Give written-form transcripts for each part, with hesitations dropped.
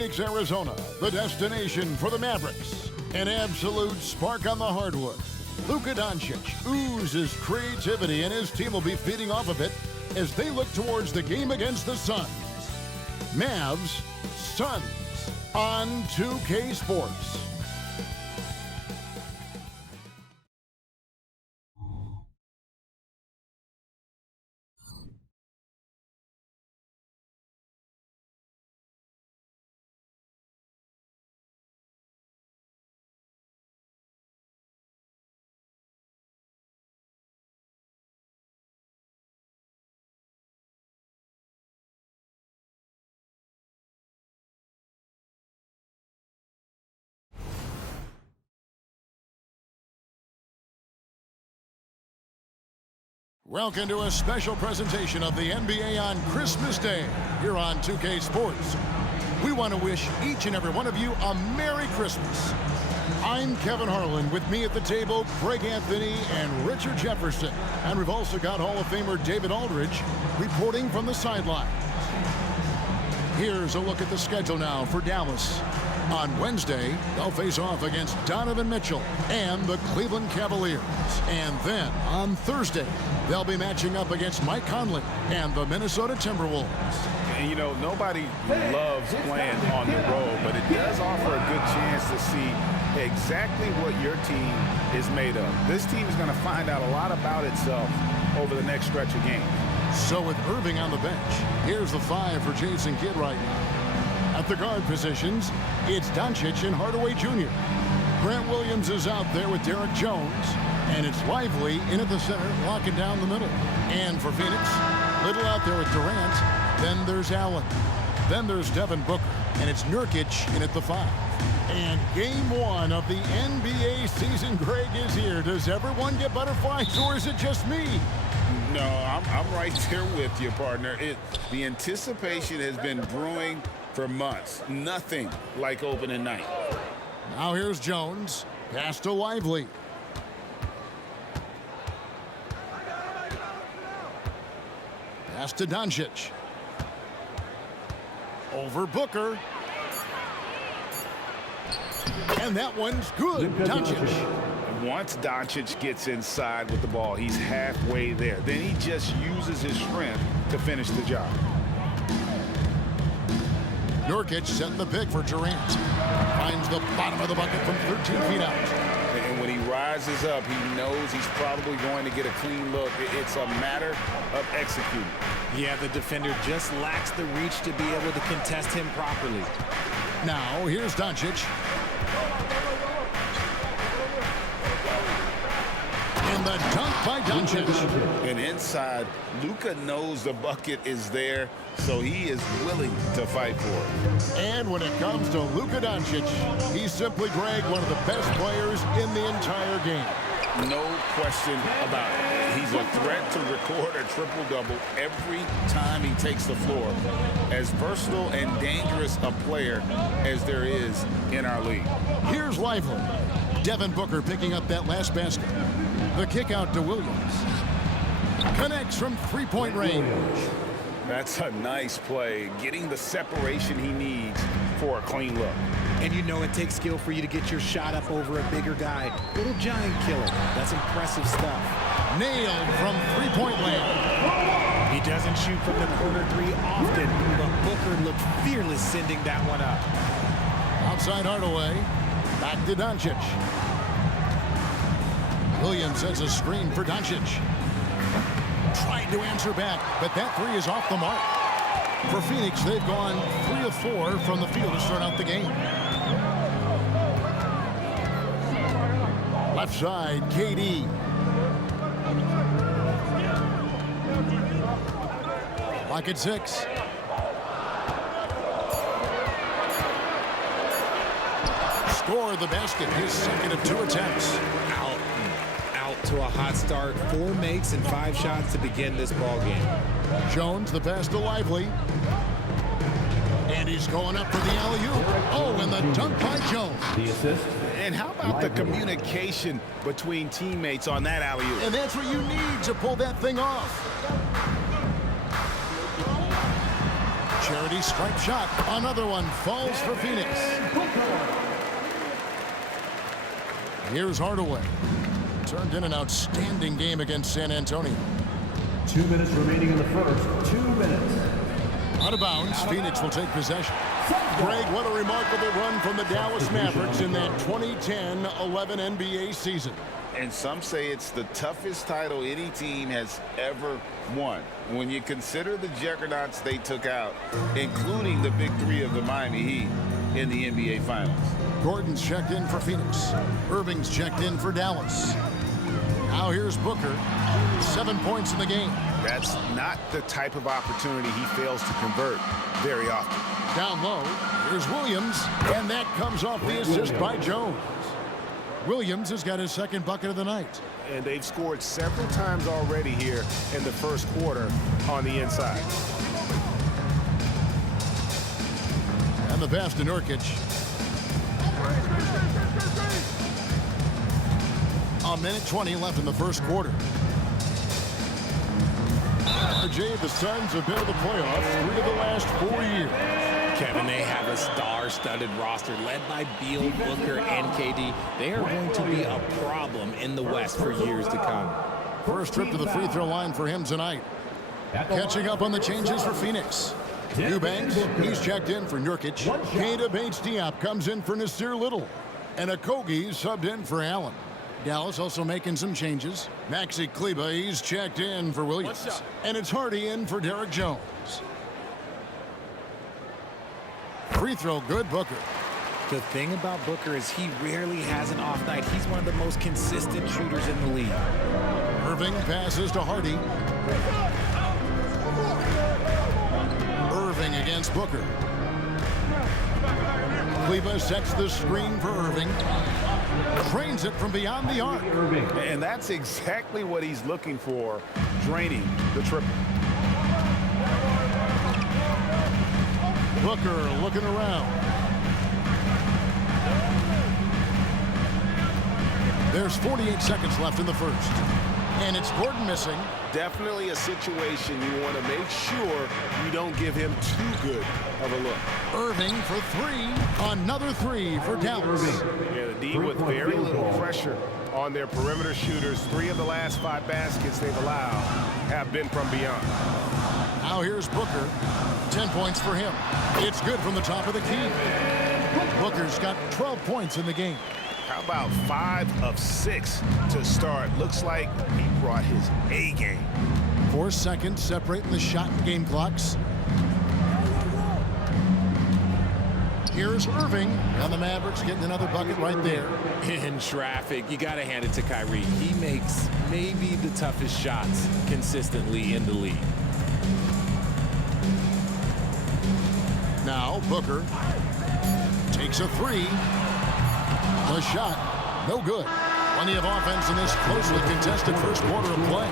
Arizona, the destination for the Mavericks. An absolute spark on the hardwood. Luka Doncic oozes creativity, and his team will be feeding off of it as they look towards the game against the Suns. Mavs, Suns on 2K Sports. Welcome to a special presentation of the NBA on Christmas Day here on 2K Sports. We want to wish each and every one of you a Merry Christmas. I'm Kevin Harlan. With me at the table, Greg Anthony and Richard Jefferson. And we've also got Hall of Famer David Aldridge reporting from the sideline. Here's a look at the schedule now for Dallas. On Wednesday, they'll face off against Donovan Mitchell and the Cleveland Cavaliers. And then on Thursday, they'll be matching up against Mike Conley and the Minnesota Timberwolves. And you know, nobody loves playing on the road, but it does offer a good chance to see exactly what your team is made of. This team is going to find out a lot about itself over the next stretch of games. So with Irving on the bench, here's the five for Jason Kidd right now. At the guard positions, it's Doncic and Hardaway Jr. Grant Williams is out there with Derek Jones, and it's Lively in at the center, locking down the middle. And for Phoenix, Little out there with Durant. Then there's Allen. Then there's Devin Booker, and it's Nurkic in at the five. And game one of the NBA season, Greg, is here. Does everyone get butterflies, or is it just me? No, I'm right there with you, partner. The anticipation has been brewing for months. Nothing like opening night. Now here's Jones. Pass to Lively. Pass to Doncic. Over Booker. And that one's good. Doncic. Once Doncic gets inside with the ball, he's halfway there. Then he just uses his strength to finish the job. Nurkic setting the pick for Durant. Finds the bottom of the bucket from 13 feet out. And when he rises up, he knows he's probably going to get a clean look. It's a matter of executing. Yeah, the defender just lacks the reach to be able to contest him properly. Now, here's Doncic. And the dunk by Doncic. And inside, Luka knows the bucket is there, so he is willing to fight for it. And when it comes to Luka Doncic, he's simply, Greg, one of the best players in the entire game. No question about it. He's a threat to record a triple-double every time he takes the floor. As versatile and dangerous a player as there is in our league. Here's Lively. Devin Booker picking up that last basket. The kick out to Williams. Connects from three-point range. That's a nice play, getting the separation he needs for a clean look. And you know it takes skill for you to get your shot up over a bigger guy. Little giant killer. That's impressive stuff. Nailed from three-point land. He doesn't shoot from the corner three often, but Booker looked fearless sending that one up. Outside Hardaway. Back to Doncic. Williams sets a screen for Doncic. Tried to answer back, but that three is off the mark. For Phoenix, they've gone 3 of 4 from the field to start out the game. Left side, KD. Lock at 6. Score the basket, his second of 2 attempts. Out to a hot start. 4 makes and 5 shots to begin this ball game. Jones, the pass to Lively. And he's going up for the alley-oop. Oh, and the dunk by Jones. The assist. And how about the communication between teammates on that alley-oop? And that's what you need to pull that thing off. charity stripe shot. Another one falls for Phoenix. Here's Hardaway. Turned in an outstanding game against San Antonio. 2 minutes remaining in the first. 2 minutes. Out of bounds, Phoenix will take possession. Greg, what a remarkable run from the Dallas Mavericks in that 2010-11 NBA season. And some say it's the toughest title any team has ever won. When you consider the juggernauts they took out, including the big three of the Miami Heat in the NBA Finals. Gordon's checked in for Phoenix. Irving's checked in for Dallas. Now here's Booker. 7 points in the game. That's not the type of opportunity he fails to convert very often. Down low, here's Williams, and that comes off the assist by Jones. Williams has got his second bucket of the night. And they've scored several times already here in the first quarter on the inside. And the pass to Nurkic. A minute 20 left in the first quarter. Jay, the Suns have been to the playoffs 3 of the last 4 years. Kevin, they have a star-studded roster led by Beal, Booker, and KD. They are going to be a problem in the West for years to come. First trip to the free throw line for him tonight. Catching up on the changes for Phoenix. Eubanks, he's checked in for Nurkic. Keita Bates-Diop comes in for Nasir Little. And Okogie subbed in for Allen. Dallas also making some changes. Maxi Kleber, he's checked in for Williams. And it's Hardy in for Derek Jones. Free throw good, Booker. The thing about Booker is he rarely has an off night. He's one of the most consistent shooters in the league. Irving passes to Hardy. Irving against Booker. Kleber sets the screen for Irving. Drains it from beyond the arc. And that's exactly what he's looking for, draining the triple. Booker looking around. There's 48 seconds left in the first. And it's Gordon missing. Definitely a situation you want to make sure you don't give him too good of a look. Irving for 3. Another 3 for Dallas. Yeah, the D with very little pressure on their perimeter shooters. 3 of the last 5 baskets they've allowed have been from beyond. Now here's Booker. 10 points for him. It's good from the top of the key. Booker's got 12 points in the game. How about 5 of 6 to start? Looks like he brought his A game. 4 seconds separating the shot and game clocks. Here's Irving. And the Mavericks getting another bucket right there. In traffic, you got to hand it to Kyrie. He makes maybe the toughest shots consistently in the league. Now Booker takes a 3. The shot, no good. Plenty of offense in this closely contested first quarter of play.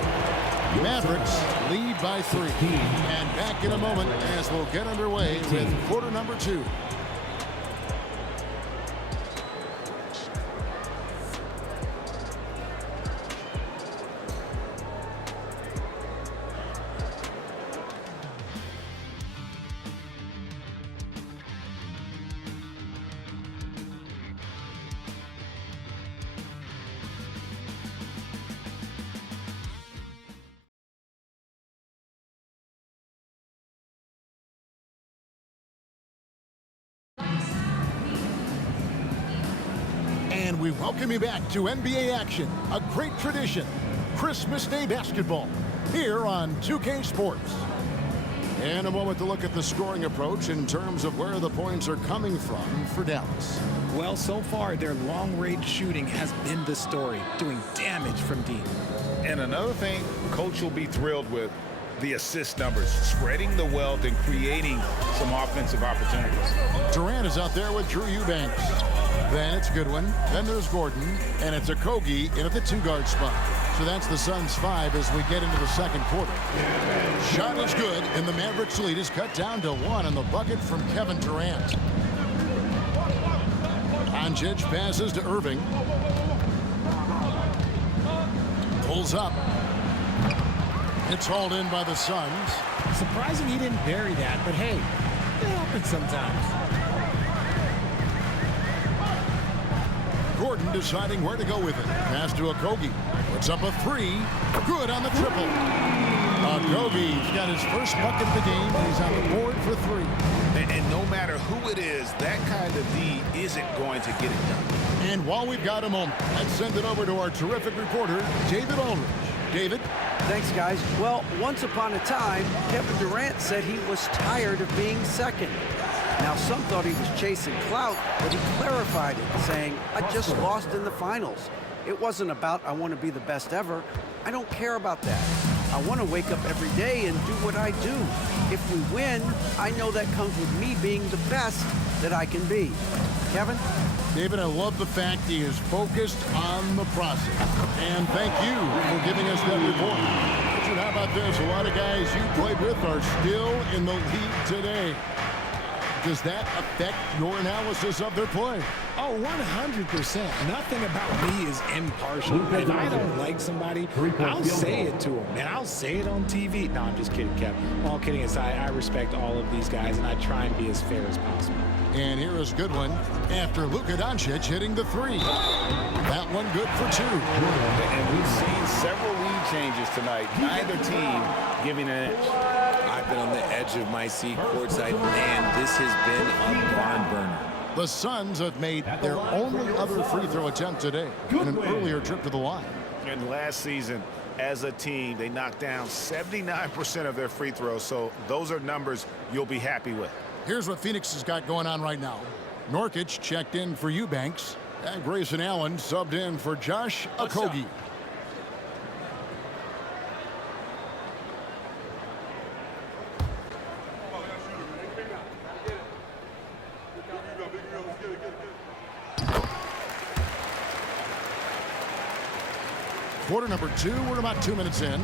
Mavericks lead by 3. And back in a moment as we'll get underway with quarter number 2. And we welcome you back to NBA action, a great tradition, Christmas Day basketball, here on 2K Sports. In a moment to look at the scoring approach in terms of where the points are coming from for Dallas. Well, so far, their long-range shooting has been the story, doing damage from deep. And another thing Coach will be thrilled with, the assist numbers, spreading the wealth and creating some offensive opportunities. Durant is out there with Drew Eubanks. Then it's Goodwin. Then there's Gordon. And it's Okogie in at the 2-guard spot. So that's the Suns' 5 as we get into the second quarter. Shot is good, and the Mavericks lead is cut down to 1 on the bucket from Kevin Durant. Doncic passes to Irving. Pulls up. It's hauled in by the Suns. Surprising he didn't bury that, but hey, It happens sometimes. Gordon deciding where to go with it. Pass to Okogie. Puts up a three. Good on the triple. Okogie's got his first bucket of the game, and he's on the board for three. And no matter who it is, that kind of D isn't going to get it done. And while we've got a moment, let's send it over to our terrific reporter, David Aldridge. David? Thanks, guys. Well, once upon a time, Kevin Durant said he was tired of being second. Now, some thought he was chasing clout, but he clarified it, saying, I just lost in the finals. It wasn't about I want to be the best ever. I don't care about that. I want to wake up every day and do what I do. If we win, I know that comes with me being the best that I can be. Kevin? David, I love the fact he is focused on the process. And thank you for giving us that report. Richard, how about this? A lot of guys you played with are still in the league today. Does that affect your analysis of their play? Oh, 100%. Nothing about me is impartial. If I don't like somebody, I'll say it to them, and I'll say it on TV. No, I'm just kidding, Kevin. All kidding aside, I respect all of these guys, and I try and be as fair as possible. And here is a good one after Luka Doncic hitting the three. That one good for two. And we've seen several lead changes tonight. Neither team giving an edge. I've been on the edge of my seat courtside, and this has been a barn burner. The Suns have made their only other free throw attempt today in an earlier trip to the line. And last season, as a team, they knocked down 79% of their free throws, so those are numbers you'll be happy with. Here's what Phoenix has got going on right now. Nurkic checked in for Eubanks, and Grayson Allen subbed in for Josh Okogie. Quarter number two, we're about 2 minutes in.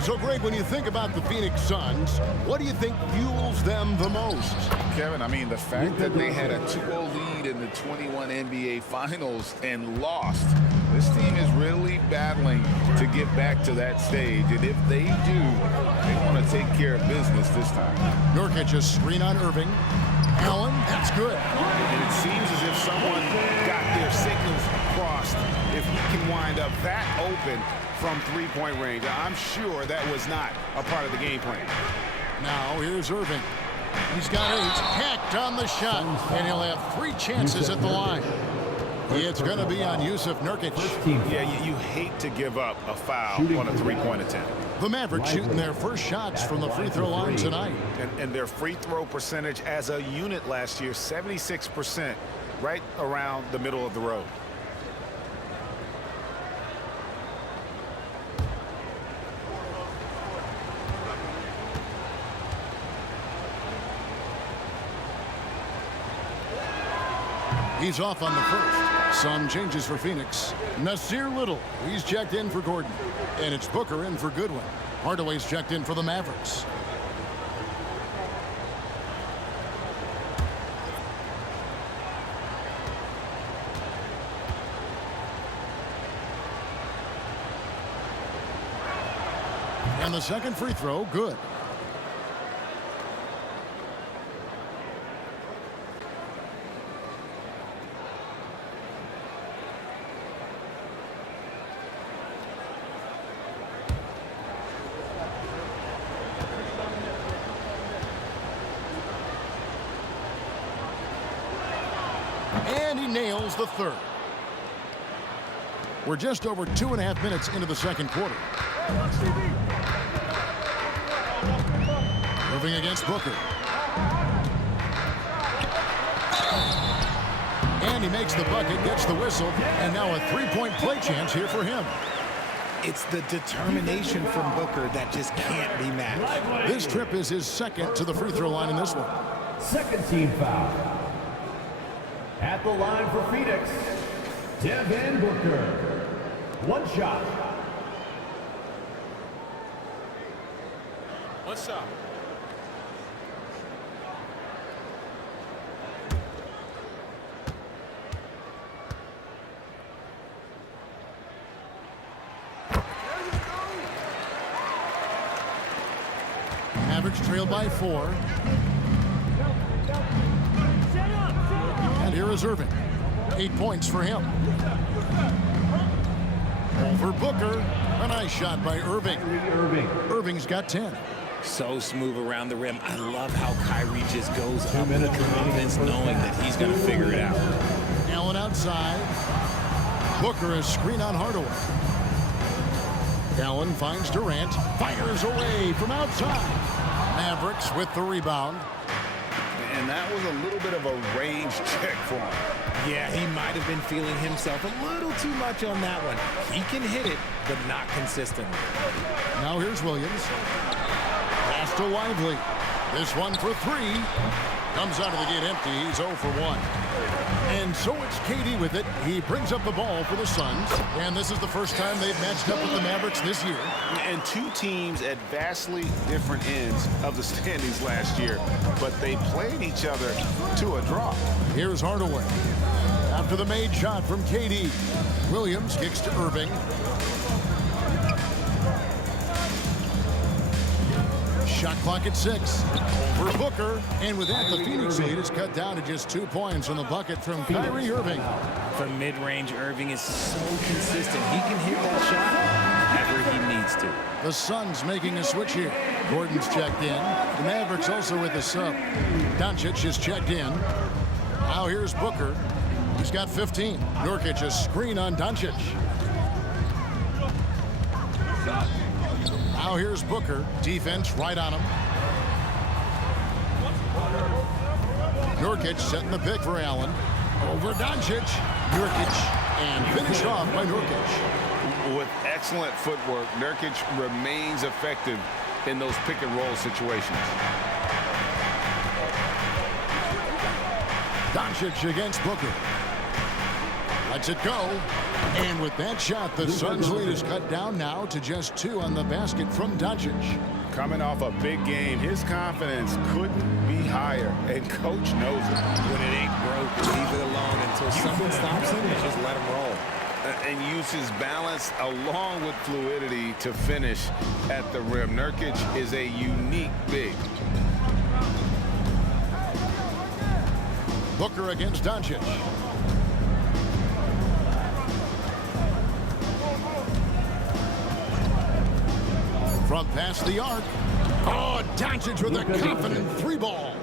So, Greg, when you think about the Phoenix Suns, what do you think fuels them the most? Kevin, I mean, the fact that they had a 2-0 lead in the 21 NBA Finals and lost. This team is really battling to get back to that stage. And if they do, they want to take care of business this time. Nurkic a screen on Irving. Allen, that's good. And it seems as if someone got their signals crossed. If he can wind up that open from three-point range, I'm sure that was not a part of the game plan. Now here's Irving. He's got 8, hacked on the shot, and he'll have 3 chances at the line. It's going to be on Yusuf Nurkic. Yeah, you hate to give up a foul on a three-point attempt. The Mavericks shooting their first shots from the free throw line tonight. And their free throw percentage as a unit last year, 76%, right around the middle of the road. He's off on the first. Some changes for Phoenix. Nasir Little, he's checked in for Gordon. And it's Booker in for Goodwin. Hardaway's checked in for the Mavericks. And the second free throw, good. And he nails the third. We're just over 2.5 minutes into the second quarter. Moving against Booker. And he makes the bucket, gets the whistle, and now a three-point play chance here for him. It's the determination from Booker that just can't be matched. This trip is his second to the free throw line in this one. Second team foul. At the line for Phoenix, Devin Booker. One shot. One shot. Mavericks trailed by 4. is Irving. 8 points for him. Over Booker. A nice shot by Irving. Irving's got 10. So smooth around the rim. I love how Kyrie just goes 2 up with minutes confidence, knowing that he's going to figure it out. Allen outside. Booker is screen on Hardaway. Allen finds Durant. Fires away from outside. Mavericks with the rebound. And that was a little bit of a range check for him. Yeah, he might have been feeling himself a little too much on that one. He can hit it, but not consistently. Now here's Williams. Pass to Lively. This one for 3. Comes out of the gate empty. He's 0 for 1. And so it's KD with it. He brings up the ball for the Suns. And this is the first time they've matched up with the Mavericks this year. And two teams at vastly different ends of the standings last year. But they played each other to a draw. Here's Hardaway. After the made shot from KD. Williams kicks to Irving. Shot clock at 6. Over Booker. And with that, the Phoenix lead is cut down to just 2 points on the bucket from Kyrie Irving. From mid-range, Irving is so consistent. He can hit that shot whenever he needs to. The Suns making a switch here. Gordon's checked in. The Mavericks also with a sub. Doncic is checked in. Now here's Booker. He's got 15. Nurkic a screen on Doncic. Now here's Booker. Defense right on him. Nurkic setting the pick for Allen. Over Doncic. Nurkic. And finished off by Nurkic. With excellent footwork, Nurkic remains effective in those pick and roll situations. Doncic against Booker. Lets it go. And with that shot, the Suns' lead is cut down now to just 2 on the basket from Doncic. Coming off a big game, his confidence couldn't be higher, and coach knows it. When it ain't broke, leave it alone until someone stops him and just let him roll. And uses balance along with fluidity to finish at the rim. Nurkic is a unique big. Booker against Doncic. From past the arc. Oh, Doncic with a confident 3-ball.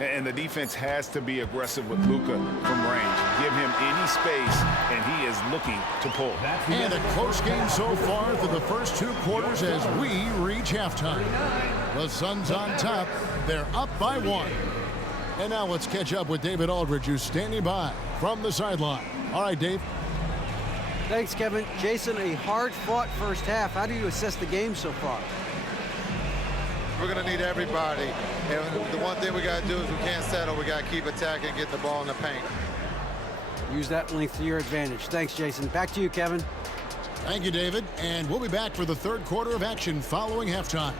And the defense has to be aggressive with Luka from range. Give him any space, and he is looking to pull. And a close game so far through the first 2 quarters as we reach halftime. The Suns on top. They're up by 1. And now let's catch up with David Aldridge, who's standing by from the sideline. All right, Dave. Thanks, Kevin. Jason, a hard-fought first half. How do you assess the game so far? We're going to need everybody. And the one thing we got to do is we can't settle. We got to keep attacking and get the ball in the paint. Use that length to your advantage. Thanks, Jason. Back to you, Kevin. Thank you, David. And we'll be back for the third quarter of action following halftime.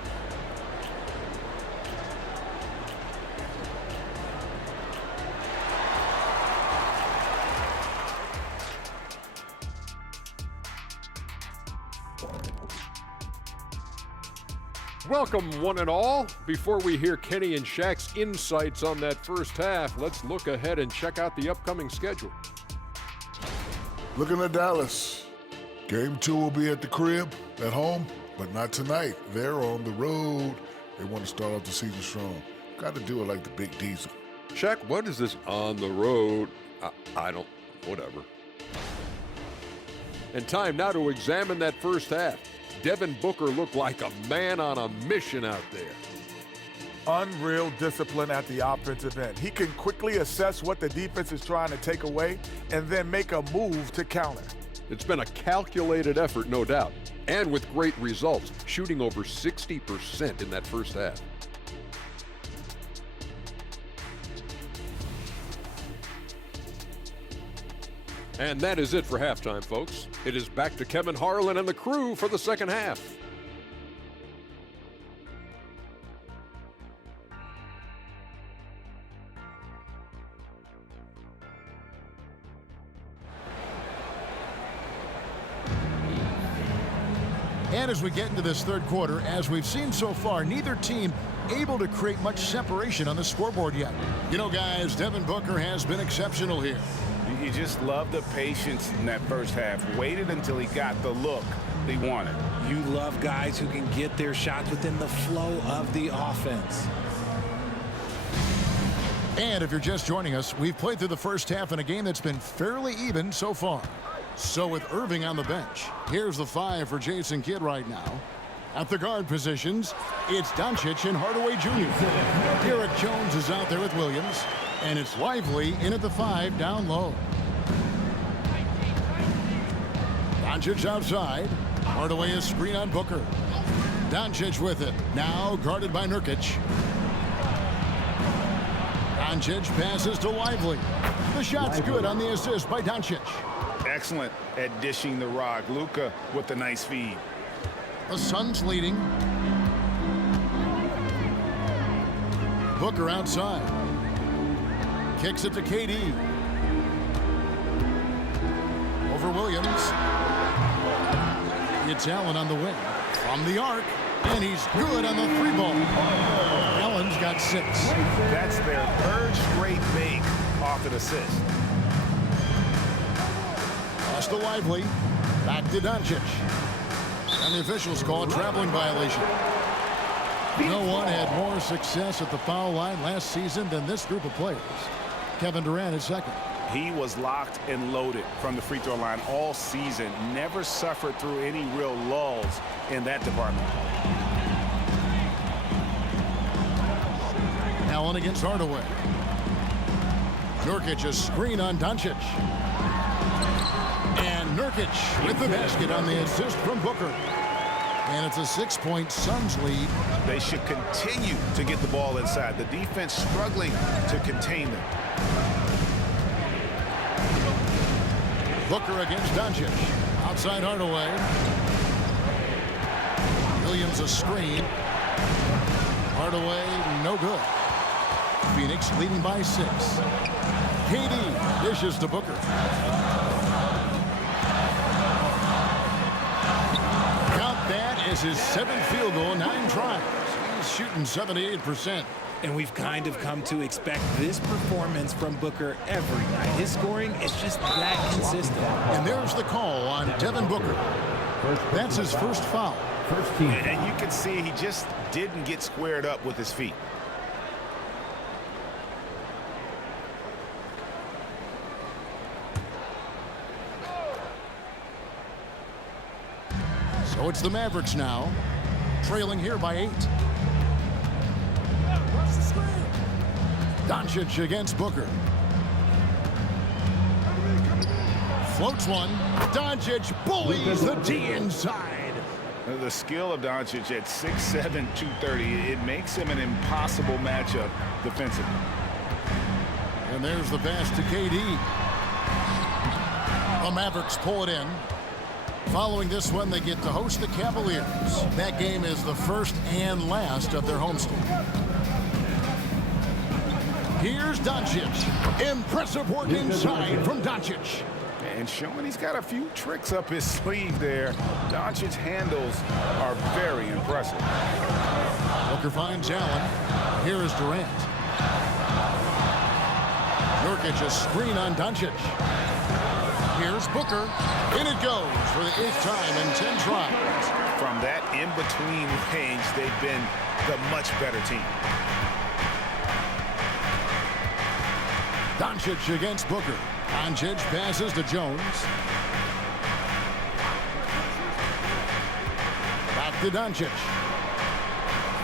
Welcome, one and all. Before we hear Kenny and Shaq's insights on that first half, let's look ahead and check out the upcoming schedule. Looking at Dallas. Game 2 will be at the crib, at home, but not tonight. They're on the road. They want to start off the season strong. Got to do it like the Big Diesel. Shaq, what is this on the road? Whatever. And time now to examine that first half. Devin Booker looked like a man on a mission out there. Unreal discipline at the offensive end. He can quickly assess what the defense is trying to take away and then make a move to counter. It's been a calculated effort, no doubt, and with great results, shooting over 60% in that first half. And that is it for halftime, folks. It is back to Kevin Harlan and the crew for the second half. And as we get into this third quarter, as we've seen so far, neither team able to create much separation on the scoreboard yet. You know, guys, Devin Booker has been exceptional here. You just love the patience in that first half. Waited until he got the look he wanted. You love guys who can get their shots within the flow of the offense. And if you're just joining us, we've played through the first half in a game that's been fairly even so far. So with Irving on the bench, here's the 5 for Jason Kidd right now. At the guard positions, it's Doncic and Hardaway Jr. Derek Jones is out there with Williams, and it's Lively in at the 5 down low. Doncic outside. Hardaway is screen on Booker. Doncic with it. Now guarded by Nurkic. Doncic passes to Lively. The shot's good on the assist by Doncic. Excellent at dishing the rock. Luka with the nice feed. The Suns leading. Booker outside. Kicks it to KD. Over Williams. It's Allen on the wing. From the arc. And he's good on the 3-ball. Allen's got 6. That's their 3rd straight make off an assist. Pass to Lively. Back to Doncic. And the officials call a traveling violation. No one had more success at the foul line last season than this group of players. Kevin Durant is second. He was locked and loaded from the free throw line all season. Never suffered through any real lulls in that department. Allen against Hardaway. Nurkic a screen on Doncic. And Nurkic with the basket on the assist from Booker. And it's a 6-point Suns lead. They should continue to get the ball inside. The defense struggling to contain them. Booker against Doncic. Outside Hardaway. Williams a screen. Hardaway no good. Phoenix leading by 6. KD dishes to Booker. Count that as his 7th field goal, 9 tries. He's shooting 78%. And we've kind of come to expect this performance from Booker every night. His scoring is just that consistent. And there's the call on Devin Booker. That's his first foul. First team. And you can see he just didn't get squared up with his feet. So it's the Mavericks now, trailing here by 8. Doncic against Booker. Floats one. Doncic bullies the D inside. The skill of Doncic at 6'7", 230, it makes him an impossible matchup defensively. And there's the pass to KD. The Mavericks pull it in. Following this one, they get to host the Cavaliers. That game is the first and last of their homestand. Here's Doncic. Impressive work inside from Doncic. And showing he's got a few tricks up his sleeve there. Doncic's handles are very impressive. Booker finds Allen. Here is Durant. Nurkic a screen on Doncic. Here's Booker. In it goes for the 8th time in 10 tries. From that in-between range, they've been the much better team. Doncic against Booker. Doncic passes to Jones. Back to Doncic.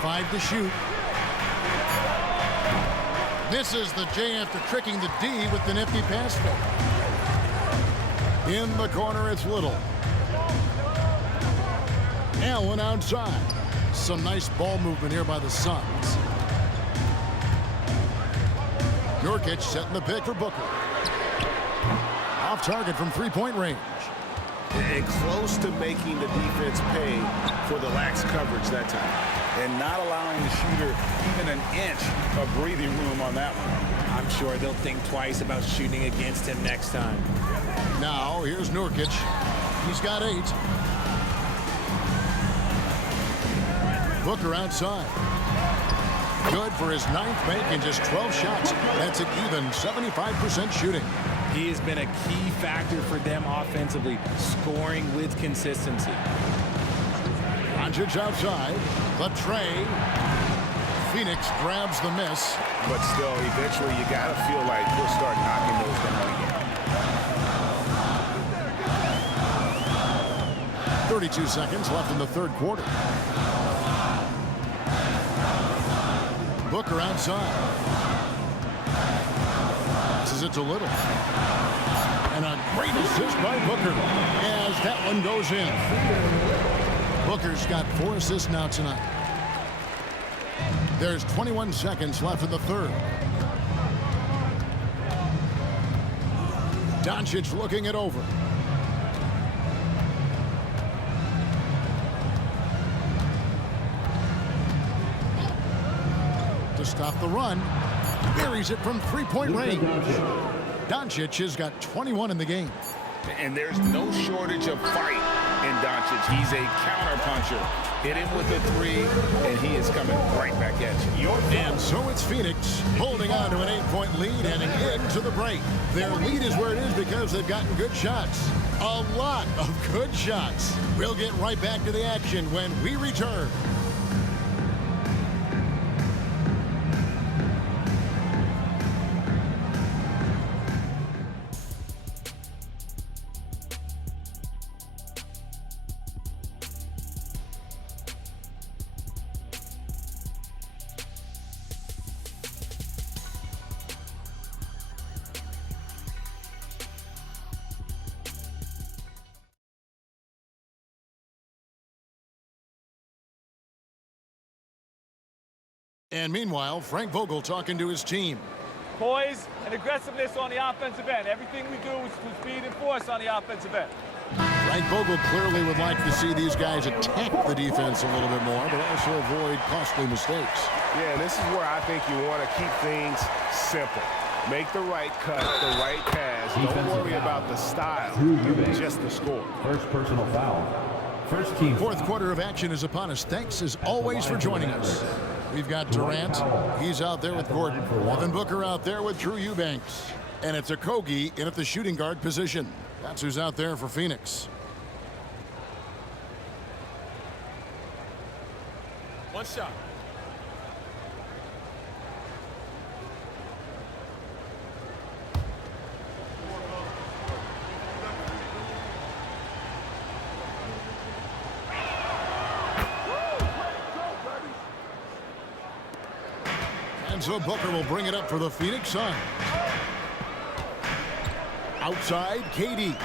5 to shoot. Misses the J after tricking the D with the nifty pass fake. In the corner, it's Little. Allen outside. Some nice ball movement here by the Suns. Nurkic setting the pick for Booker. Off target from 3-point range. And close to making the defense pay for the lax coverage that time. And not allowing the shooter even an inch of breathing room on that one. I'm sure they'll think twice about shooting against him next time. Now, here's Nurkic. He's got 8. Booker outside. Good for his 9th make in just 12 shots. That's an even 75% shooting. He has been a key factor for them offensively, scoring with consistency. Doncic outside. The tray. Phoenix grabs the miss. But still, eventually, you got to feel like he'll start knocking those down again. 32 seconds left in the third quarter. Booker outside. Passes it to Little. And a great assist by Booker as that one goes in. Booker's got 4 assists now tonight. There's 21 seconds left in the third. Doncic looking it over. To stop the run. Buries it from three-point range. Doncic has got 21 in the game. And there's no shortage of fight in Doncic. He's a counterpuncher. Hit him with a 3, and he is coming right back at you. And so it's Phoenix holding on to an 8-point lead heading into the break. Their lead is where it is because they've gotten good shots. A lot of good shots. We'll get right back to the action when we return. And meanwhile, Frank Vogel talking to his team. Poise and aggressiveness on the offensive end. Everything we do is with speed and force on the offensive end. Frank Vogel clearly would like to see these guys attack the defense a little bit more, but also avoid costly mistakes. Yeah, this is where I think you want to keep things simple. Make the right cut, the right pass. Don't worry about the style, just the score. First personal foul. First team. Fourth quarter of action is upon us. Thanks as always for joining us. We've got Durant. He's out there with Gordon. Devin Booker out there with Drew Eubanks. And it's Okogie in at the shooting guard position. That's who's out there for Phoenix. One shot. And so Booker will bring it up for the Phoenix Suns. Outside, KD.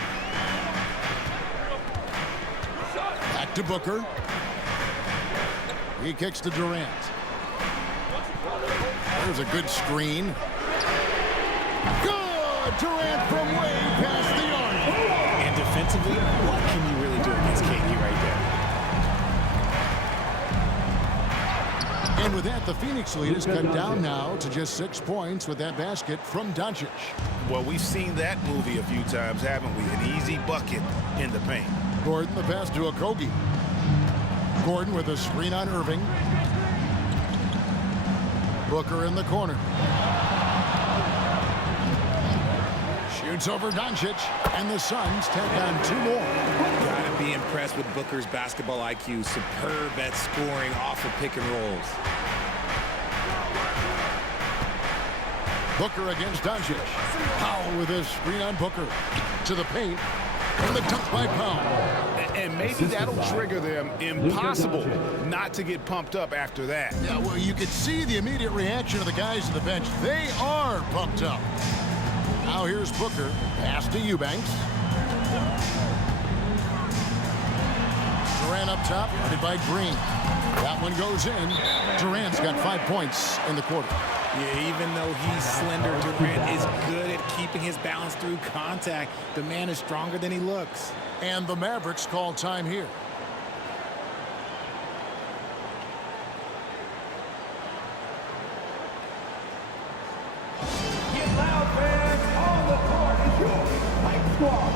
Back to Booker. He kicks to Durant. There's a good screen. Good! Durant from way past the arc. And defensively, what can you really do against KD right there? And with that, the Phoenix lead is cut down now to just 6 points with that basket from Doncic. Well, we've seen that movie a few times, haven't we? An easy bucket in the paint. Gordon, the pass to Okogie. Gordon with a screen on Irving. Booker in the corner. Shoots over Doncic, and the Suns tack on 2 more. Gotta be impressed with Booker's basketball IQ. Superb at scoring off of pick and rolls. Booker against Doncic. Powell with his screen on Booker. To the paint. And the dunk by Powell. And maybe that'll trigger them. Impossible not to get pumped up after that. Yeah, well, you could see the immediate reaction of the guys on the bench. They are pumped up. Now here's Booker. Pass to Eubanks. Durant up top, guarded by Green. That one goes in. Durant's got 5 points in the quarter. Yeah, even though he's slender, Durant is good at keeping his balance through contact. The man is stronger than he looks. And the Mavericks call time here. Get loud, fans. On the court is your Mike Squad.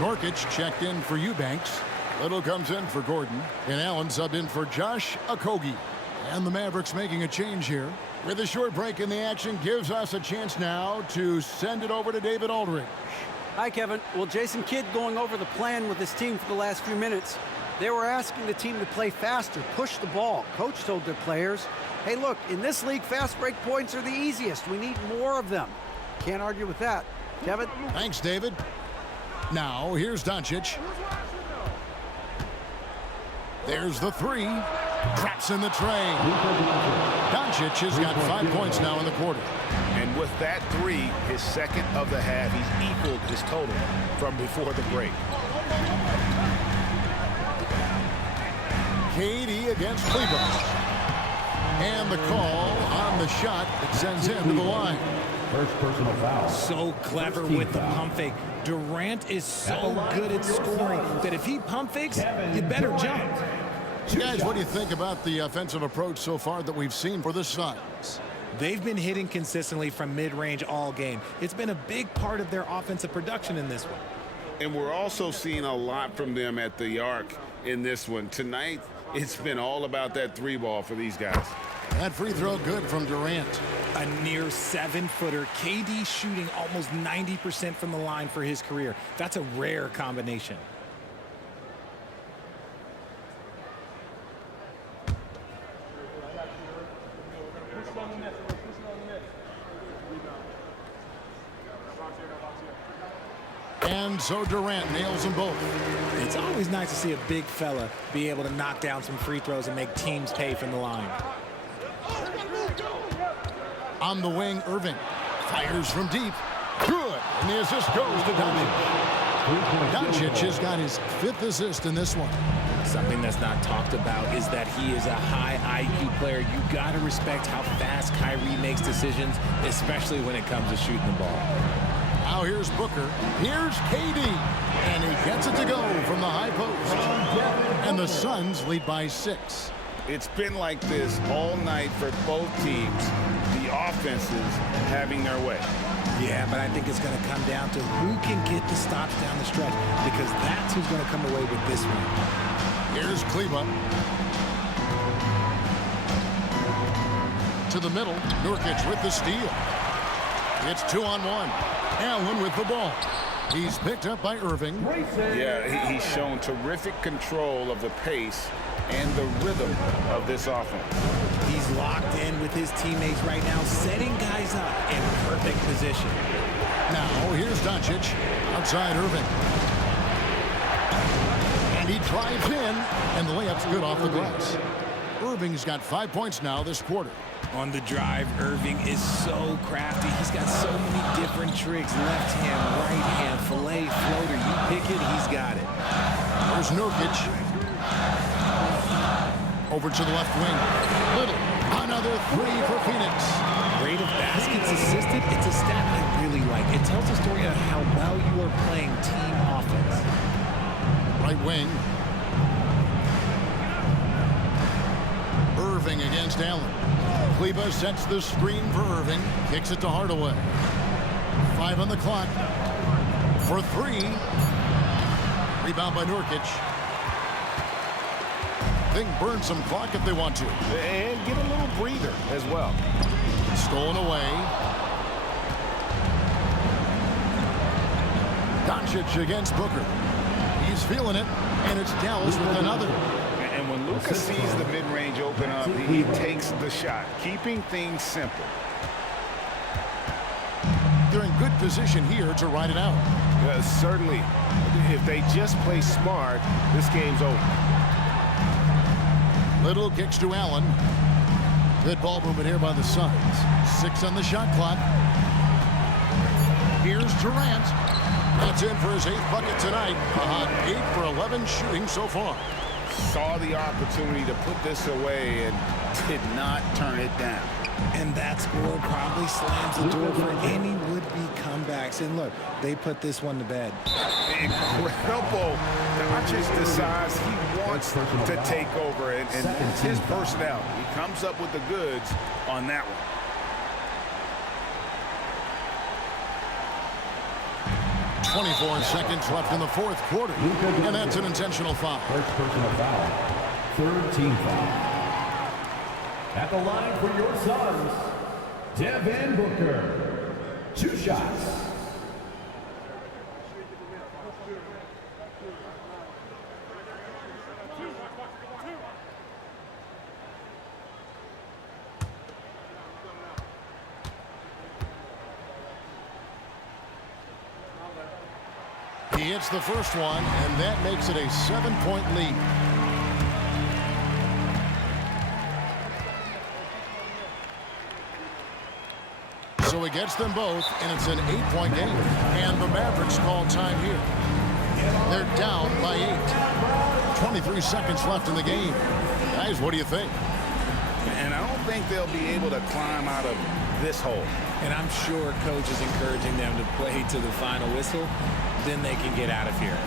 Norkic checked in for Eubanks. Little comes in for Gordon. And Allen subbed in for Josh Okogie. And the Mavericks making a change here. With a short break in the action, gives us a chance now to send it over to David Aldridge. Hi, Kevin. Well, Jason Kidd going over the plan with his team for the last few minutes. They were asking the team to play faster, push the ball. Coach told their players, hey, look, in this league, fast break points are the easiest. We need more of them. Can't argue with that. Kevin? Thanks, David. Now, here's Doncic. There's the three. Traps in the tray. Doncic has got 5 points now in the quarter. And with that three, his second of the half, he's equaled his total from before the break. KD against Cleveland. And the call on the shot that sends him to the line. First personal foul. So clever with the pump fake. Durant is so good at scoring that if he pump fakes, you better jump. Guys, what do you think about the offensive approach so far that we've seen for the Suns? They've been hitting consistently from mid-range all game. It's been a big part of their offensive production in this one. And we're also seeing a lot from them at the arc in this one. Tonight, it's been all about that three ball for these guys. That free throw good from Durant. A near 7-footer. KD shooting almost 90% from the line for his career. That's a rare combination. And so Durant nails them both. It's always nice to see a big fella be able to knock down some free throws and make teams pay from the line. On the wing, Irving fires from deep. Good. And the assist goes to Doncic. Doncic has got his 5th assist in this one. Something that's not talked about is that he is a high IQ player. You got to respect how fast Kyrie makes decisions, especially when it comes to shooting the ball. Now here's Booker. Here's KD. And he gets it to go from the high post. And the Suns lead by 6. It's been like this all night for both teams. The offenses having their way. Yeah, but I think it's going to come down to who can get the stops down the stretch, because that's who's going to come away with this one. Here's Kleba. To the middle. Nurkic with the steal. It's 2-on-1. Allen with the ball. He's picked up by Irving. Yeah, he's shown terrific control of the pace and the rhythm of this offense. He's locked in with his teammates right now, setting guys up in perfect position. Now, here's Doncic. Outside Irving. And he drives in, and the layup's good off the glass. Irving's got 5 points now this quarter. On the drive, Irving is so crafty. He's got so many different tricks. Left hand, right hand, fillet, floater. You pick it, he's got it. There's Nurkic. Over to the left wing. Little. Another three for Phoenix. Rate of baskets assisted. It's a stat I really like. It tells a story of how well you are playing team offense. Right wing. Irving against Allen. Kleba sets the screen for Irving. Kicks it to Hardaway. 5 on the clock. For 3. Rebound by Nurkic. Thing burn some clock if they want to. And get a little breather as well. Stolen away. Doncic against Booker. He's feeling it, and it's Dallas with another. And when Luka sees the mid-range open up, he takes the shot, keeping things simple. They're in good position here to ride it out. Certainly, if they just play smart, this game's over. Little kicks to Allen. Good ball movement here by the Suns. 6 on the shot clock. Here's Durant. That's in for his 8th bucket tonight. A hot 8 for 11 shooting so far. Saw the opportunity to put this away and did not turn it down. And that score probably slams the door for any would-be comebacks. And look, they put this one to bed. Incredible. Doncic decides he wants to take over, and it's his personality. He comes up with the goods on that one. 24 seconds left in the fourth quarter, and that's an intentional foul. First personal foul. Third team foul. At the line for your Suns, Devin Booker. 2 shots. He hits the first one, and that makes it a 7-point lead. So he gets them both, and it's an 8-point game. And the Mavericks call time here. They're down by 8. 23 seconds left in the game. Guys, what do you think? And I don't think they'll be able to climb out of this hole. And I'm sure coach is encouraging them to play to the final whistle. Then they can get out of here.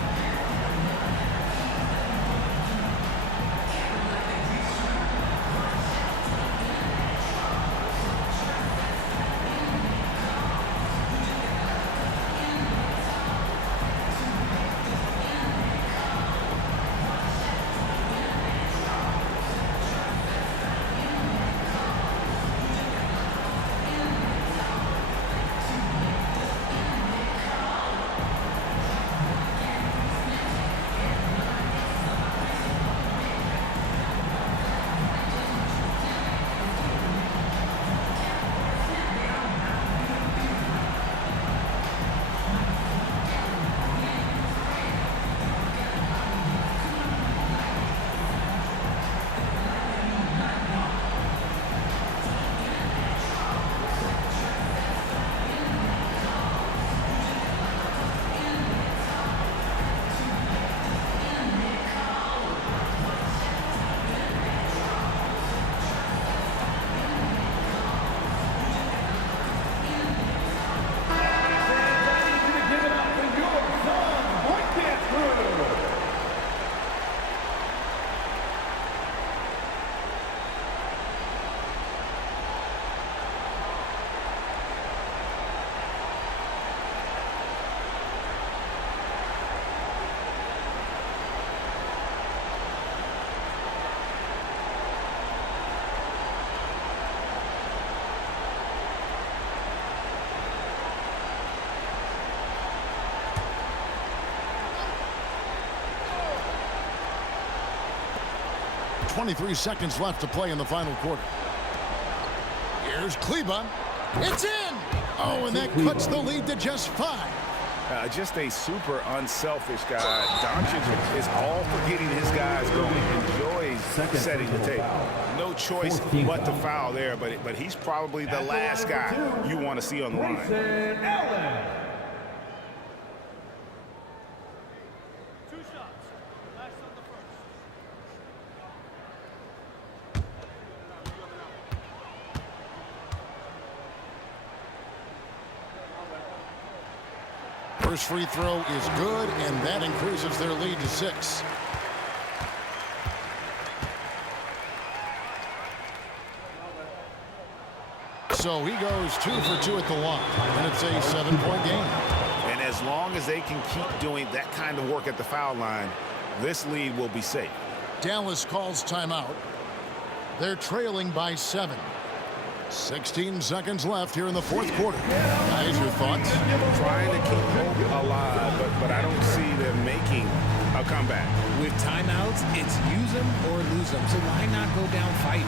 .23 seconds left to play in the final quarter. Here's Kleba. It's in! Oh, and that cuts the lead to just 5. Just a super unselfish guy. Doncic is all for getting his guys going. Enjoys setting the table. No choice but to foul there, but he's probably the last guy you want to see on the line. First free throw is good, and that increases their lead to 6. So he goes 2 for 2 at the line, and it's a 7-point game. And as long as they can keep doing that kind of work at the foul line, this lead will be safe. Dallas calls timeout. They're trailing by 7. 16 seconds left here in the fourth quarter. Guys, your thoughts? Trying to keep hope alive, but I don't see them making a comeback. With timeouts, it's use them or lose them. So why not go down fighting?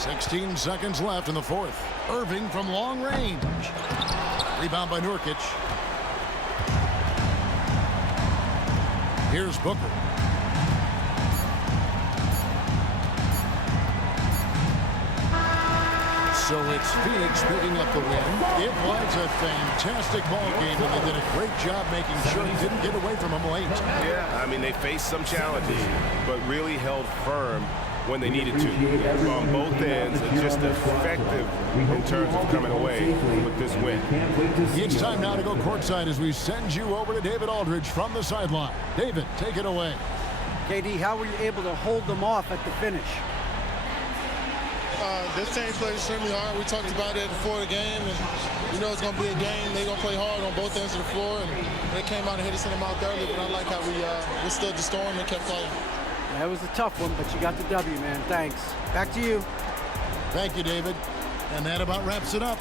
16 seconds left in the fourth. Irving from long range. Rebound by Nurkic. Here's Booker. So it's Phoenix picking up the win. It was a fantastic ball game, and they did a great job making sure it didn't get away from them late. Yeah, I mean, they faced some challenges, but really held firm when they needed to. On both ends, and just effective in terms of coming away with this win. It's time now to go courtside as we send you over to David Aldridge from the sideline. David, take it away. KD, how were you able to hold them off at the finish? This team played extremely hard. We talked about it before the game, and you know it's going to be a game. They're going to play hard on both ends of the floor, and they came out and hit us in the mouth early, but I like how we withstood the storm and kept playing. That was a tough one, but you got the W, man. Thanks. Back to you. Thank you, David. And that about wraps it up.